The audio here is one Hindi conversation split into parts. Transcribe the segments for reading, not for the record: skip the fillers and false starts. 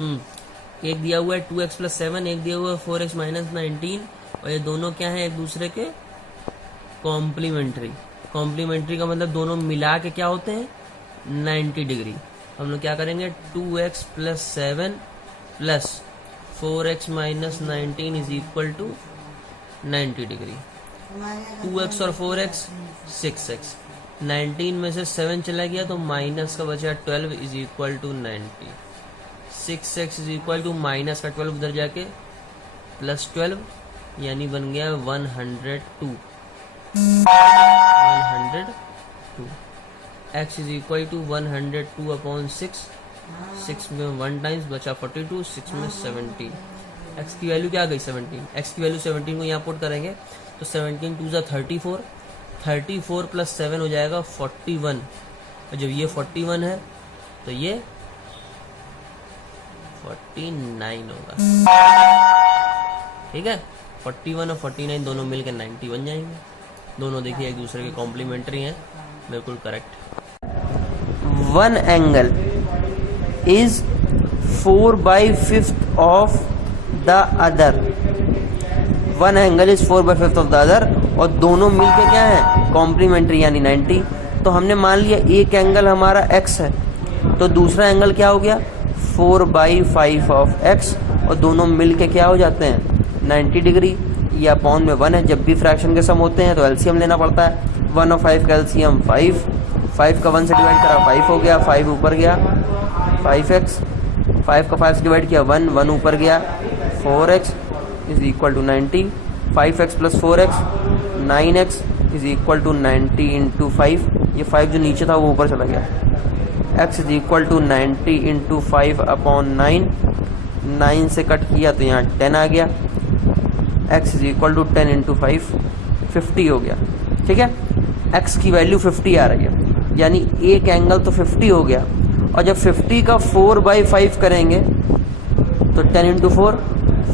एक दिया हुआ है 2x प्लस 7, एक दिया हुआ है 4x माइनस 19, और ये दोनों क्या है, एक दूसरे के कॉम्प्लीमेंट्री। कॉम्प्लीमेंट्री का मतलब दोनों मिला के क्या होते हैं, 90 डिग्री। हम लोग क्या करेंगे, 2x plus 7 plus 4x minus 19 is equal to 90 degree. 2x और 4x 6x, 19 में से 7 चला गया तो माइनस का बचा 12 is equal to 90। 6x is equal to minus का 12 उधर जाके प्लस 12, यानी बन गया 102। x is equal to 102 upon 6, 6 में 1 टाइम्स बचा 42, 6 में 17। x की वैल्यू क्या आ गई, 17। x की वैल्यू 17 को यहाँ पुट करेंगे तो 17 2 ज़ा 34, 34 प्लस 7 हो जाएगा 41, और जब ये 41 है तो ये 49 होगा। ठीक है, 41 और 49 दोनों मिलकर 90 बन जाएंगे। दोनों देखिए एक दूसरे के कॉम्प्लीमेंट्री हैं, बिल्कुल correct. One angle is 4/5 of the other. One angle is 4/5 of the other, और दोनों मिलके क्या है, कॉम्प्लीमेंट्री यानी 90। तो हमने मान लिया एक एंगल हमारा x है, तो दूसरा एंगल क्या हो गया, 4/5 ऑफ x, और दोनों मिलके क्या हो जाते हैं, 90 डिग्री। या अपॉन में 1 है, जब भी फ्रैक्शन के सम होते हैं तो एलसीएम लेना पड़ता है। 1 और 5 का एलसीएम 5, 5 का 1 से डिवाइड करा 5 हो गया, 5 ऊपर गया 5x, 5 का 5 से डिवाइड किया 1, 1 ऊपर गया 4x is equal to 90। 5x plus 4x 9x is equal to 90 into 5, ये 5 जो नीचे था वो ऊपर चला गया। x is equal to 90 into 5 upon 9, 9 से कट किया तो यहाँ 10 आ गया। x is equal to 10 into 5, 50 हो गया। ठीक है, x की वैल्यू 50 आ रही है, यानी एक एंगल तो 50 हो गया, और जब 50 का 4/5 करेंगे तो 10 इंटू 4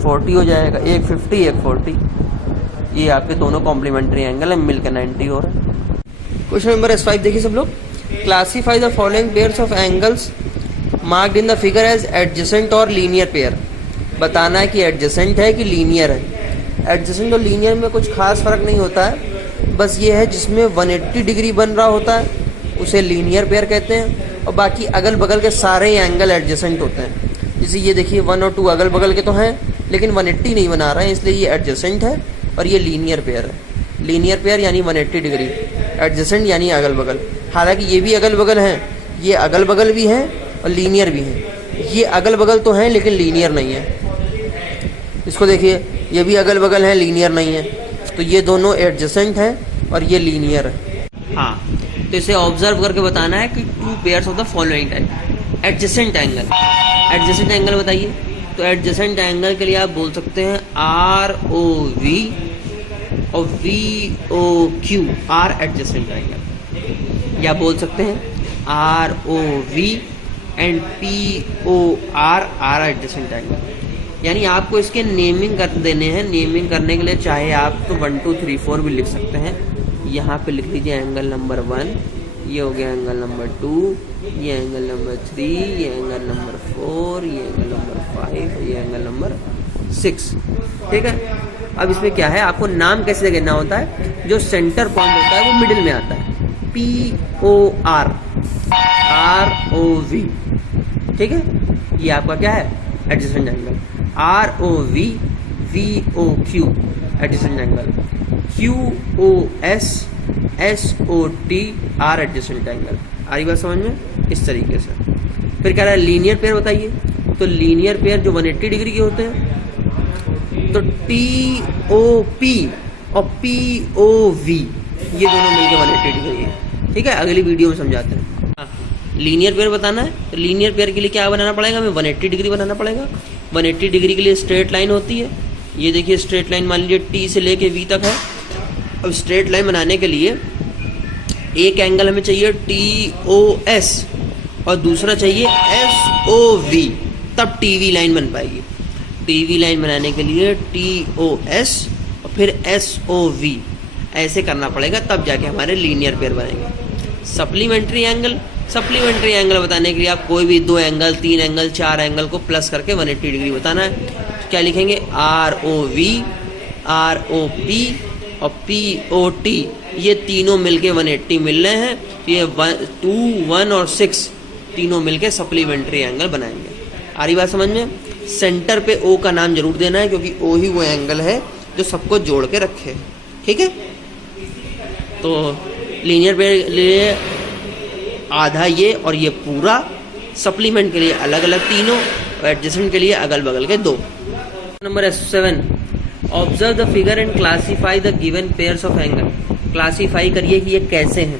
40 हो जाएगा। एक 50 एक 40, ये आपके दोनों कॉम्प्लीमेंट्री एंगल है, मिलकर 90 हो रहा है। क्वेश्चन नंबर S5 देखिए सब लोग। Classify the following pairs of angles marked in the figure as adjacent और लीनियर पेयर। बताना है कि एडजेसेंट है कि लीनियर है। एडजेसेंट और लीनियर में कुछ खास फर्क नहीं होता है, बस ये है जिसमें 180 डिग्री बन रहा होता है उसे लीनियर पेयर कहते हैं, और बाकी अगल बगल के सारे एंगल एडजेसेंट होते हैं। जैसे ये देखिए 1 और 2 अगल बगल के तो हैं, लेकिन 180 नहीं बना रहे हैं, इसलिए ये एडजेसेंट है और ये लीनियर पेयर है। लीनियर पेयर यानी 180 डिग्री, एडजेसेंट यानी अगल बगल। हालांकि ये भी अगल बगल हैं, ये अगल बगल भी हैं और लीनियर भी हैं। ये अगल बगल तो हैं लेकिन लीनियर नहीं है। इसको देखिए, ये भी अगल बगल है, लीनियर नहीं है, तो ये दोनों एडजेसेंट हैं और ये लीनियर है। हाँ, तो इसे ऑब्जर्व करके बताना है कि 2 pairs of the following type. Adjacent angle, adjacent angle बताइए। तो एडजेसेंट एंगल के लिए आप बोल सकते हैं ROV और VOQ, आर एडजेसेंट एंगल, या बोल सकते हैं ROV and POR, are adjacent angle. यानी आपको इसके नेमिंग कर देने हैं। नेमिंग करने के लिए चाहे आप तो 1 2 3 4 भी लिख सकते हैं। यहाँ पे लिख लीजिए एंगल नंबर 1, ये हो गया एंगल नंबर 2, ये एंगल नंबर 3, ये एंगल नंबर 4, ये एंगल नंबर 5, ये एंगल नंबर 6। ठीक है, अब इसमें क्या है, आपको नाम कैसे देना होता है, जो सेंटर पॉइंट होता है वो मिडिल में आता है, POR, ROV। ठीक है, ये आपका क्या है, adjacent angle. ROV, VOQ adjacent angle, QOS, SOT, are adjacent angle. आ रही बात समझ में, इस तरीके से। फिर कह रहा है लीनियर पेयर बताइए। तो लीनियर पेयर जो 180 डिग्री के होते हैं, तो TOP और POV ये दोनों मिलकर 180 डिग्री है। ठीक है, अगली वीडियो में समझाते हैं। लीनियर पेयर बताना है, तो लीनियर पेयर के लिए क्या बनाना पड़ेगा, हमें 180 डिग्री बनाना पड़ेगा। 180 डिग्री के लिए स्ट्रेट लाइन होती है, ये देखिए स्ट्रेट लाइन मान लीजिए T से लेके V तक है। अब स्ट्रेट लाइन बनाने के लिए एक एंगल हमें चाहिए TOS और दूसरा चाहिए SOV, तब TV लाइन बन पाएगी। TV लाइन बनाने के लिए TOS और फिर SOV ऐसे करना पड़ेगा, तब जाके हमारे लीनियर पेयर बनेंगे। सप्लीमेंट्री एंगल सप्लीमेंट्री एंगल बताने के लिए आप कोई भी 2 एंगल, 3 एंगल, 4 एंगल को प्लस करके 180 डिग्री बताना है। तो क्या लिखेंगे, ROV, ROP और POT, ये तीनों मिलके 180 मिल रहे हैं। तो ये 2, 1 और 6 तीनों मिलके सप्लीमेंट्री एंगल बनाएंगे। आ रही बात समझ में? सेंटर पे O का नाम जरूर देना है, क्योंकि O ही वो एंगल है जो सबको जोड़ के रखे। ठीक है, तो लीनियर पे लिए आधा ये और ये पूरा, सप्लीमेंट के लिए अलग अलग तीनों और एडजेसेंट के लिए अगल बगल के 2। Number 7, observe the figure and classify the given pairs of angle. Classify करिए कि ये कैसे हैं।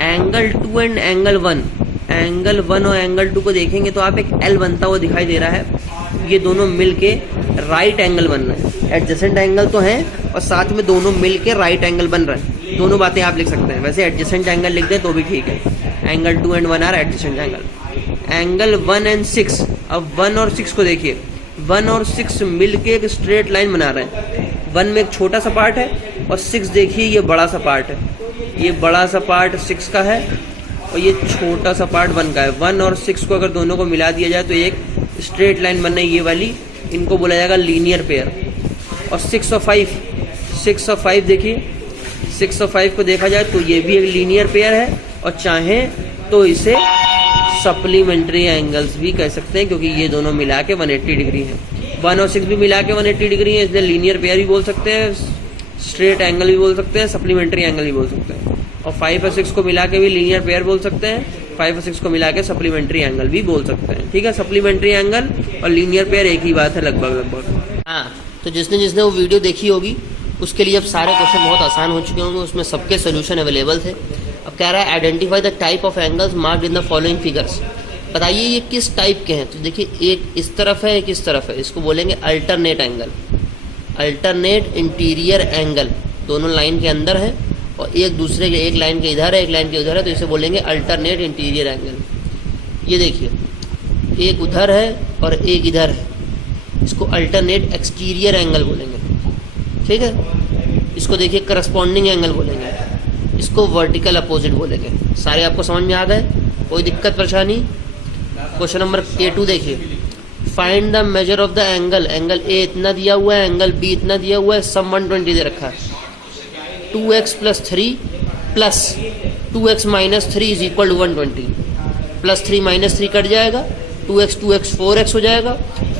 एंगल 2 एंड एंगल 1, एंगल 1 और एंगल 2 को देखेंगे तो आप एक L बनता हुआ दिखाई दे रहा है। ये दोनों मिलके राइट एंगल बन रहे हैं। एडजेसेंट एंगल तो हैं और साथ में दोनों मिलके राइट एंगल बन रहे हैं। दोनों बातें आप लिख सकते हैं, वैसे एडजेसेंट एंगल लिख दें तो भी ठीक है। Angle 2 and 1 are adjacent angle. Angle 1 and 6, अब 1 और 6 को देखिए, 1 और 6 मिलके एक स्ट्रेट लाइन बना रहे हैं। 1 में एक छोटा सा पार्ट है और 6 देखिए ये बड़ा सा पार्ट है। ये बड़ा सा पार्ट 6 का है और ये छोटा सा पार्ट 1 का है। 1 और 6 को अगर दोनों को मिला दिया जाए तो एक स्ट्रेट लाइन बन रही है, ये वाली, इनको बोला जाएगा लीनियर पेयर। और 6 और 5 देखिए, 6 और 5 को देखा जाए तो ये भी एक लीनियर पेयर है और चाहे तो इसे सप्लीमेंट्री एंगल्स भी कह सकते हैं, क्योंकि ये दोनों मिला के 180 डिग्री है। 1 और 6 भी मिला के 180 डिग्री है, इसलिए लीनियर पेयर भी बोल सकते हैं, स्ट्रेट एंगल भी बोल सकते हैं, सप्लीमेंट्री एंगल भी बोल सकते हैं। और 5 और 6 को मिला के भी लीनियर पेयर बोल सकते हैं, 5 और 6 को मिला के सप्लीमेंट्री एंगल भी बोल सकते हैं। ठीक है, सप्लीमेंट्री एंगल और लीनियर पेयर एक ही बात है लगभग। हाँ, तो जिसने वो वीडियो देखी होगी उसके लिए अब सारे क्वेश्चन बहुत आसान हो चुके होंगे, उसमें सबके सोल्यूशन अवेलेबल थे। अब कह रहा है identify the type of angles marked in the following figures. बताइए ये किस टाइप के हैं। तो देखिए, एक इस तरफ है, एक इस तरफ है, इसको बोलेंगे alternate angle, alternate interior angle. दोनों लाइन के अंदर है और एक दूसरे के, एक लाइन के इधर है, एक लाइन के उधर है, तो इसे बोलेंगे अल्टरनेट इंटीरियर एंगल। ये देखिए, एक उधर है और एक इधर है, इसको अल्टरनेट एक्सटीरियर एंगल बोलेंगे। ठीक है, इसको देखिए करस्पॉन्डिंग एंगल बोलेंगे, इसको वर्टिकल अपोजिट बोलेंगे। सारे आपको समझ में आ गए, कोई दिक्कत परेशानी? क्वेश्चन नंबर A2 देखिए, find the measure of the angle. Angle A इतना दिया हुआ है, एंगल B इतना दिया हुआ है, सम 120 दे रखा है। 2x + 3 plus 2x - 3 is equal to 120। Plus 3 - 3 cut जाएगा, 2x 4x हो जाएगा,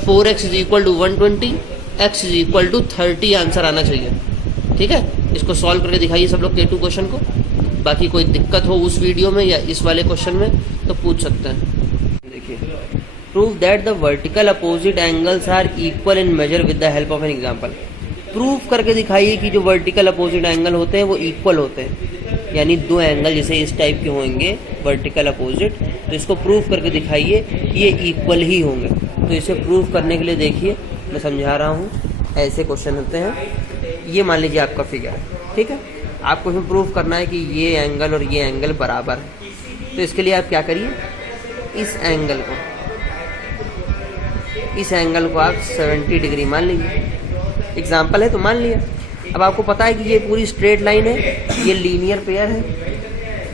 4x is equal to 120, x is equal to 30 answer आना चाहिए। ठीक है, इसको सॉल्व करके दिखाइए सब लोग K2 क्वेश्चन को। बाकी कोई दिक्कत हो उस वीडियो में या इस वाले क्वेश्चन में तो पूछ सकते हैं। देखिए, prove that the vertical opposite angles are equal in measure with the help of an example. Prove करके दिखाइए कि जो वर्टिकल अपोजिट एंगल होते हैं वो इक्वल होते हैं, यानी 2 एंगल जैसे इस टाइप के होंगे वर्टिकल अपोजिट, तो इसको प्रूव करके दिखाइए कि ये इक्वल ही होंगे। तो इसे प्रूव करने के लिए देखिए मैं समझा रहा हूँ, ऐसे क्वेश्चन होते हैं। ये मान लीजिए आपका फिगर है, ठीक है, आपको इसमें प्रूव करना है कि ये एंगल और ये एंगल बराबर है। तो इसके लिए आप क्या करिए, इस एंगल को आप 70 डिग्री मान लीजिए। एग्जाम्पल है तो मान लिया। अब आपको पता है कि ये पूरी स्ट्रेट लाइन है, ये लीनियर पेयर है,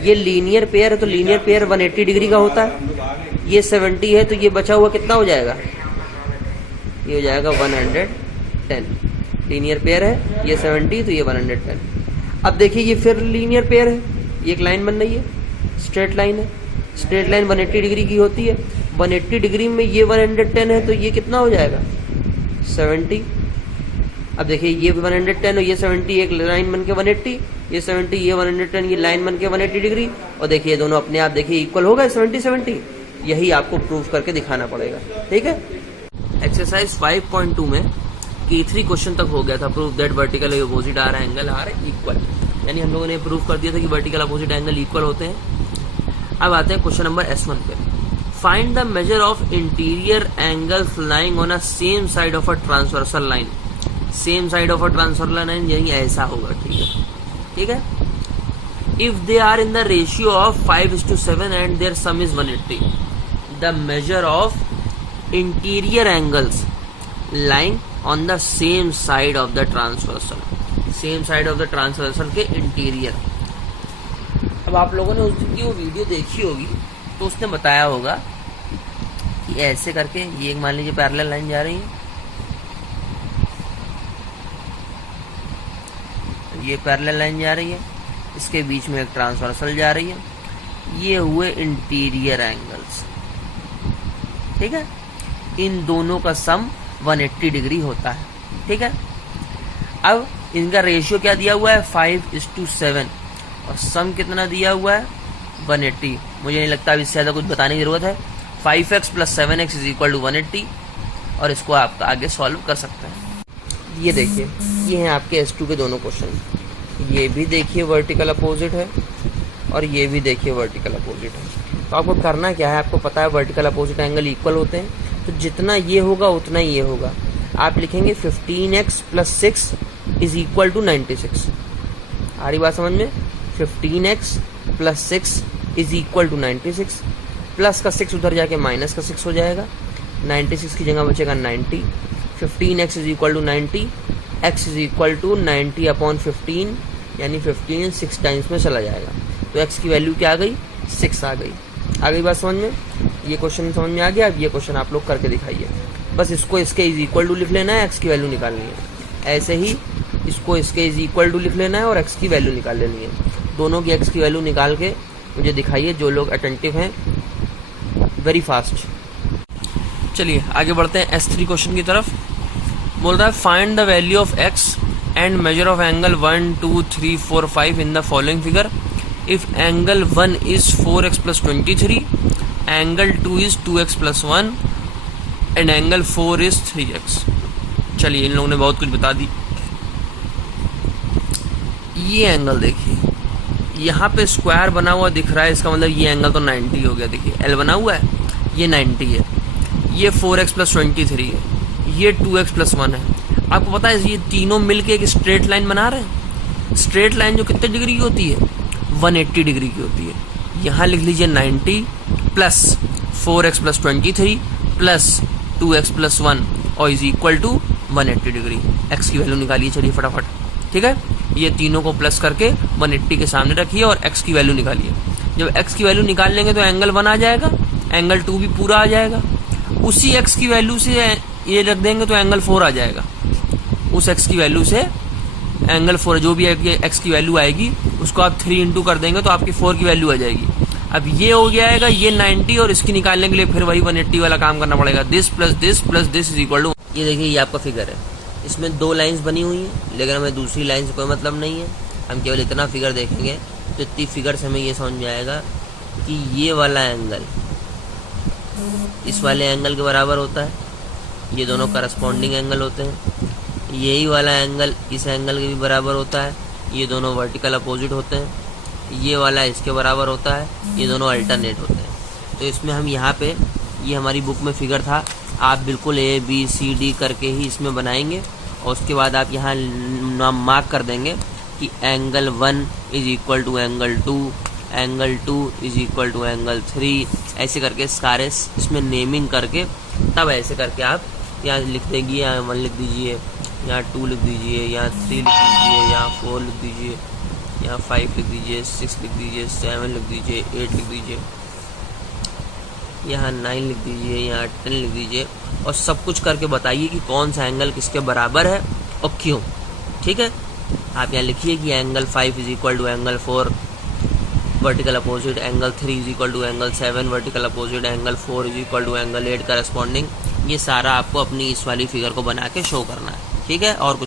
ये लीनियर पेयर है, तो लीनियर पेयर 180 डिग्री का होता है। ये 70 है तो ये बचा हुआ कितना हो जाएगा, ये हो जाएगा 110। लीनियर पेयर है, ये 70 तो ये 110। अब देखिए ये फिर लीनियर पेयर है, ये एक लाइन बन रही है, स्ट्रेट लाइन है। स्ट्रेट लाइन 180 डिग्री की होती है, 180 डिग्री में ये 110 है तो ये कितना हो जाएगा 70। अब देखिए ये 110 और ये 70 एक लाइन बन के 180, ये 70 ये 110 ये लाइन बन के 180 डिग्री, और देखिए ये दोनों अपने आप देखिए इक्वल हो गए 70-70। यही आपको प्रूव करके दिखाना पड़ेगा। ठीक है, एक्सरसाइज 5.2 में K3 क्वेश्चन तक हो गया था। Prove that vertical opposite are angle are equal, यानी हम लोगों ने प्रूव कर दिया था कि वर्टिकल अपोजिट एंगल इक्वल होते हैं। अब आते हैं क्वेश्चन नंबर S1 पे। Find the measure of interior angles lying on a same side of a transversal line. Same side of a transversal line यानी ऐसा होगा, ठीक है। If they are in the ratio of 5:7 and their sum is 180, the measure of interior angles lying on the same side of the transversal. Same side of the transversal के इंटीरियर। अब आप लोगों ने उस दिन की वो वीडियो देखी होगी तो उसने बताया होगा कि ऐसे करके ये मान लीजिए पैरेलल लाइन जा रही है, ये पैरेलल लाइन जा रही है, इसके बीच में एक ट्रांसवर्सल जा रही है, ये हुए इंटीरियर एंगल्स। ठीक है, इन दोनों का सम 180 डिग्री होता है। ठीक है, अब इनका रेशियो क्या दिया हुआ है 5:7 और सम कितना दिया हुआ है 180। मुझे नहीं लगता अब इससे ज्यादा कुछ बताने की जरूरत है। 5x + 7x = 180 और इसको आप आगे सॉल्व कर सकते हैं। ये देखिए, ये हैं आपके S2 के दोनों क्वेश्चन। ये भी देखिए वर्टिकल अपोजिट है और ये भी देखिए वर्टिकल अपोजिट है। तो आपको करना क्या है, आपको पता है वर्टिकल अपोजिट एंगल इक्वल होते हैं, तो जितना ये होगा उतना ही ये होगा। आप लिखेंगे 15x + 6 = 96। आ रही बात समझ में? 15x + 6 = 96। प्लस का 6 उधर जाके माइनस का 6 हो जाएगा, 96 की जगह बचेगा 90। 15x = 90, x = 90/15, यानी 15 6 टाइम्स में चला जाएगा। तो x की वैल्यू क्या आ गई 6 आ गई। आ गई बात समझ में? ये क्वेश्चन समझ में आ गया। अब ये क्वेश्चन आप लोग करके दिखाइए। बस इसको इसके = लिख लेना है, x की वैल्यू निकालनी है। ऐसे ही इसको इसके = लिख लेना है और x की वैल्यू निकाल लेनी है। दोनों की x की वैल्यू निकाल के मुझे दिखाइए, जो लोग अटेंटिव हैं, वेरी फास्ट। चलिए आगे बढ़ते हैं S3 क्वेश्चन की तरफ। बोल रहा है find the value of x and measure of angle 1 2 3 4 5 in the following figure. If angle 1 is 4x + 23, angle 2 is 2x + 1 and angle 4 is 3x। चलिए इन लोगों ने बहुत कुछ बता दी। ये एंगल देखिए, यहाँ पे स्क्वायर बना हुआ दिख रहा है, इसका मतलब ये एंगल तो 90 हो गया। देखिए L बना हुआ है, ये 90 है, ये 4x + 23 है, ये 2x + 1 है। आपको पता है ये तीनों मिलके एक स्ट्रेट लाइन बना रहे हैं। स्ट्रेट लाइन जो कितने डिग्री की होती है 180 डिग्री की होती है। यहाँ लिख लीजिए 90 प्लस 4x + 23 प्लस 2x + 1 और = 180 डिग्री। x की वैल्यू निकालिए चलिए फटाफट। ठीक है, ये तीनों को प्लस करके 180 के सामने रखिए और x की वैल्यू निकालिए। जब x की वैल्यू निकाल लेंगे तो एंगल 1 आ जाएगा, एंगल 2 भी पूरा आ जाएगा। उसी x की वैल्यू से ये रख देंगे तो एंगल 4 आ जाएगा। उस x की वैल्यू से एंगल 4, जो भी x की वैल्यू आएगी उसको आप 3 इंटू कर देंगे तो आपकी 4 की वैल्यू आ जाएगी। अब ये हो जाएगा ये 90 और इसकी निकालने के लिए फिर वही 180 वाला काम करना पड़ेगा। दिस प्लस दिस = ये देखिए, ये आपका फिगर है। इसमें 2 लाइंस बनी हुई हैं, लेकिन हमें दूसरी लाइन से कोई मतलब नहीं है। हम केवल इतना फिगर देखेंगे तो इतनी फिगर से हमें ये समझ में आएगा कि ये वाला एंगल इस वाले एंगल के बराबर होता है। ये दोनों करस्पॉन्डिंग एंगल होते हैं। यही वाला एंगल इस एंगल के भी बराबर होता है। ये दोनों वर्टिकल अपोजिट होते हैं। ये वाला इसके बराबर होता है। ये दोनों अल्टरनेट होते हैं। तो इसमें हम यहाँ पे, ये हमारी बुक में फिगर था, आप बिल्कुल ABCD करके ही इसमें बनाएंगे और उसके बाद आप यहाँ मार्क कर देंगे कि एंगल 1 = एंगल 2, एंगल 2 = एंगल 3, ऐसे करके सारे इसमें नेमिंग करके तब ऐसे करके आप यहाँ लिख देंगे। यहाँ 1 लिख दीजिए, यहाँ 2 लिख दीजिए, यहाँ 3 लिख दीजिए, यहाँ 4 लिख दीजिए, यहाँ 5 लिख दीजिए, 6 लिख दीजिए, 7 लिख दीजिए, 8 लिख दीजिए, यहाँ 9 लिख दीजिए, यहाँ 10 लिख दीजिए और सब कुछ करके बताइए कि कौन सा एंगल किसके बराबर है और क्यों। ठीक है, आप यहाँ लिखिए कि angle 5 = angle 4 vertical opposite, angle 3 = angle 7 vertical opposite, angle 4 = angle 8 corresponding. ये सारा आपको अपनी इस वाली फिगर को बना के शो करना है। ठीक है, और कुछ